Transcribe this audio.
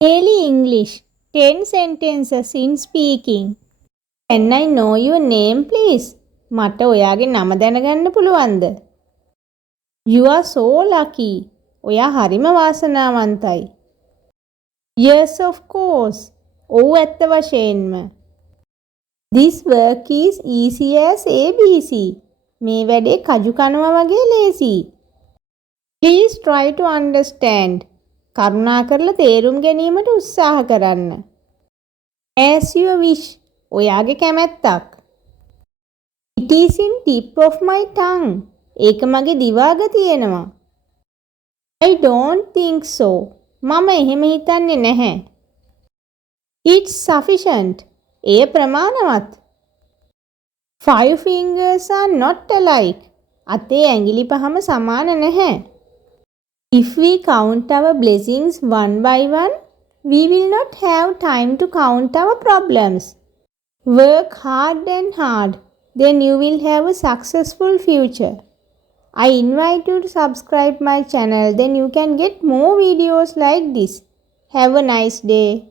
Daily English 10 sentences in speaking. Can I know your name please? මට ඔයාගේ නම දැනගන්න පුළුවන්ද? You are so lucky. ඔයා හරිම වාසනාවන්තයි. Yes of course. ඔව් ඇත්ත වශයෙන්ම. This work is easy as ABC. මේ වැඩේ කජු කනවා වගේ ලේසි. Please try to understand. කරුණාකරලා තේරුම් ගැනීමට උත්සාහ කරන්න. As you wish. ඔයාගේ කැමැත්තක්. It is in tip of my tongue. ඒක මගේ දිවාග තියෙනවා. I don't think so. මම එහෙම හිතන්නේ නැහැ. It's sufficient. එය ප්‍රමාණවත්. Five fingers are not alike. අතේ ඇඟිලි පහම සමාන නැහැ. If we count our blessings one by one, we will not have time to count our problems. Work hard and hard, then you will have a successful future. I invite you to subscribe my channel, then you can get more videos like this. Have a nice day.